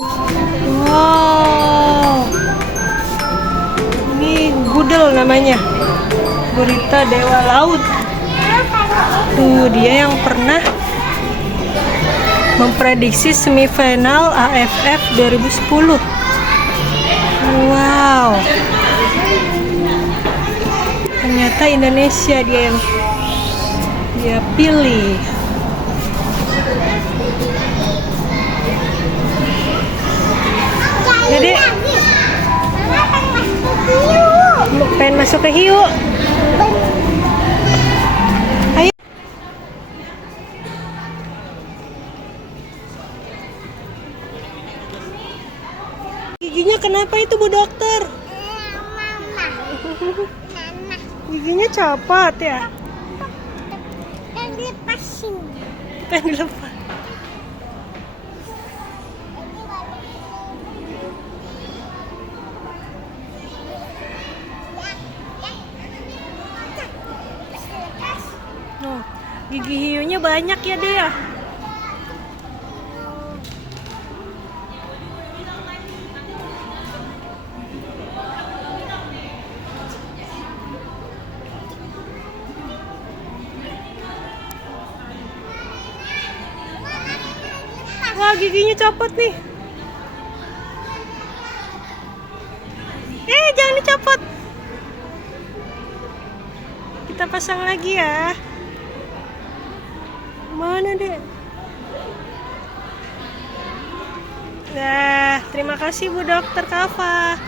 Wow, ini gudel namanya, gurita dewa laut. Tuh dia yang pernah memprediksi semifinal AFF 2010. Wow, ternyata Indonesia dia yang pilih. Jadi pengen masuk ke hiu. Ayo. Giginya kenapa itu, Bu Dokter? Giginya copot ya? Kan dilepasin. Kan dilepas. Oh, gigi hiunya banyak ya deh ya. Wah, giginya copot nih. Jangan dicopot. Kita pasang lagi ya. Mana deh? Nah, terima kasih Bu Dokter Kava.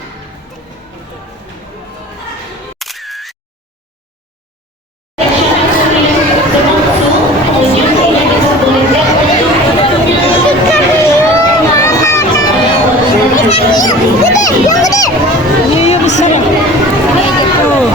Iya besar. Tuh.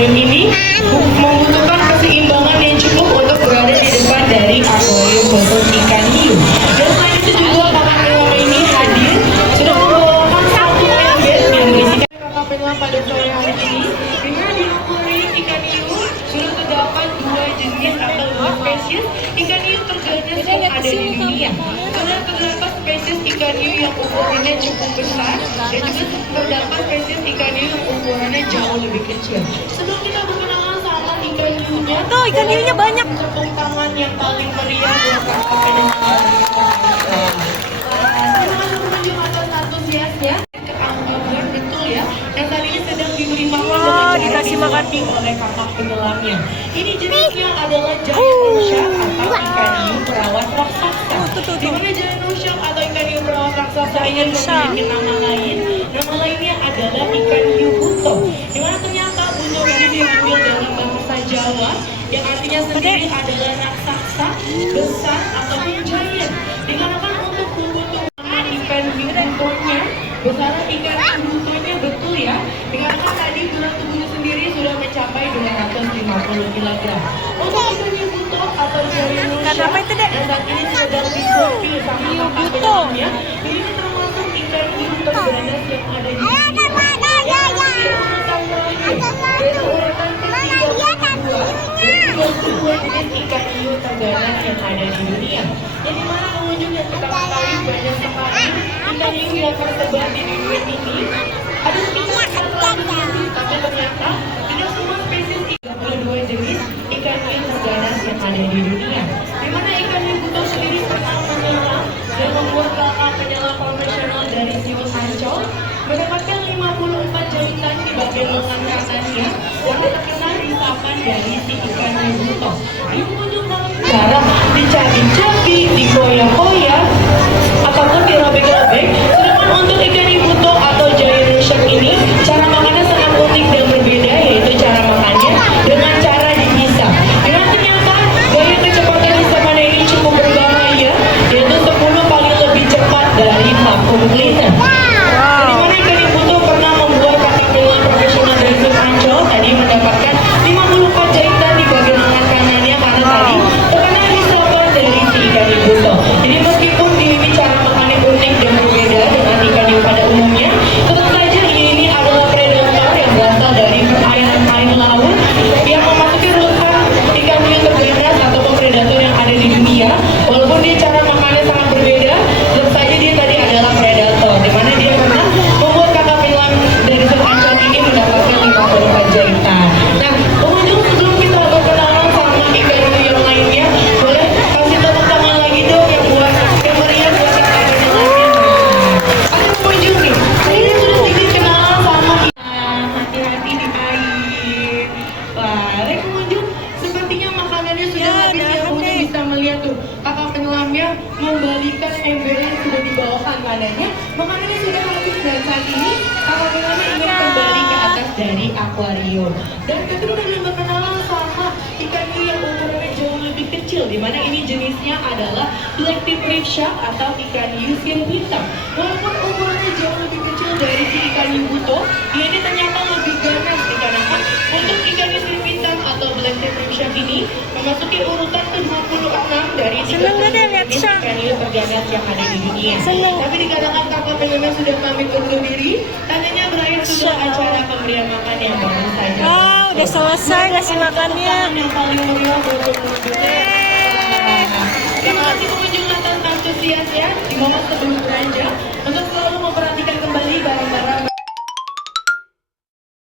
Ini membutuhkan keseimbangan yang cukup untuk berada di depan dari akuarium khusus ikan hiu. Dan selain itu juga kakak penyelam ini hadir sudah membawakan satu ember yang berisikan kakak penyelam pada sore hari ini. Dengan di akuarium ikan hiu sudah terdapat dua jenis atau dua spesies ikan hiu terganas yang ada di dunia. Karena terdapat spesies ikan hiu yang ukurannya cukup besar dan juga terdapat spesies ikan hiu yang ukurannya jauh lebih kecil. Sebelum kita berkenalan sama ikan hiunya, Tuh, ikan hiunya banyak. tepuk tangan yang paling meriah buat kakak penyelam. Pengunjung atau antusiasnya ke angkor betul ya, yang saat ini sedang diberi makan Wah, dengan dikasih cara makan. disunting oleh kakak penyelamnya. Ini jenisnya adalah giant shark atau ikan hiu perawat raksasa. Di mana giant shark atau ikan hiu perawat raksasa ini memiliki nama lain. Nama lainnya adalah ikan hiu buto. Di mana ternyata buto ini diambil dalam bahasa Jawa yang artinya sendiri adalah raksasa, besar ataupun giant. Dikarenakan untuk membutuhkan ikan hiu butonya, besaran ikan hiu butonya betul ya. Dikarenakan tadi berat tubuhnya sendiri sudah mencapai 250 kg. Untuk ikan hiu buto atau giant shark yang saat ini sedang diprofil sama kakak penyelamnya, ini termasuk ikan hiu terganas yang ada di dunia. Dua jenis ikan hiu terganas yang ada di dunia. Jadi mana pengunjung yang pertama kali banyak sekali ikan hiu yang tersebar di dunia ini. Ada sekitar 100 spesies, tapi ternyata tidak semua spesies 32 jenis ikan hiu terganas yang ada di dunia. Di mana ikan hiu buto sendiri pernah menyelam dan membuat kakak penyelam profesional dari Siul Ancol mendapatkan 54 jahitan di bagian lengan kanannya yang terkena risapan dari si ikan buto. Ibu untuk cara dicabik-cabik, dikoyak-koyak, ataupun dirobek-robek. Sedangkan untuk ikan buto atau giant shark ini, cara makannya sangat unik dan berbeda, yaitu cara makannya dengan cara dihisap. Dengan ternyata gaya kecepatan hisapan ini cukup berbahaya, yaitu 10 kali lebih cepat dari vacuum cleaner. Dari mana ikan buto pernah membuat kakak penyelam profesional dari Siul Ancol tadi mendapatkan 54 jahitan di bagian lengan kanannya karena tadi terkena hisapan dari si ikan buto. Jadi meskipun ini cara makannya unik dan berbeda dengan ikan hiu pada umumnya, tetap saja ini adalah predator yang berasal dari perairan air laut yang memasuki rutan ikan hiu terganas ataupun predator yang ada di dunia. Walaupun dia cara makannya sangat berbeda, tetap saja dia tadi adalah predator, di mana dia pernah membuat kakak penyelam dari Siul Ancol ini mendapatkan 54 jahitan. Nah, pengunjung sebelum kita berkenalan sama ikan hiu yang lainnya, boleh kasih tepuk tangan lagi dong yang buat yang meriah buat kakak penyelamnya. Ada pengunjung nih, saya sudah sedikit kenalan sama ikan, hati-hati di air. Wah, lihat pengunjung, sepertinya makanannya sudah habis ya. Pengunjung bisa melihat tuh kakak penyelamnya membalikan ember yang sudah dibawakan kanannya. Makanannya sudah habis dan saat ini kakak penyelamnya ingin kembali ke atas dari akuarium. Dan kita sudah berkenalan sama ikan hiu yang ukurannya jauh lebih kecil, di mana ini jenisnya adalah black tip reef shark atau ikan hiu sirip hitam. Walaupun ukurannya jauh lebih kecil dari si ikan hiu buto, dia ini ternyata lebih ganas dikarenakan untuk ikan hiu sirip hitam atau black tip reef shark ini memasuki urutan ke-26 dari 30 Seneng gak deh lihat jenis shark? ikan hiu terganas yang ada di dunia. Seneng. Tapi dikarenakan kakak penyelam sudah pamit undur diri, tandanya berakhir sudah acara pemberian makan yang baru saja. Wow, udah selesai ngasih makannya. Yang paling meriah untuk pengunjungnya. Terima kasih pengunjung atas antusias ya. Dimohon sebelum beranjak untuk selalu memperhatikan kembali barang-barang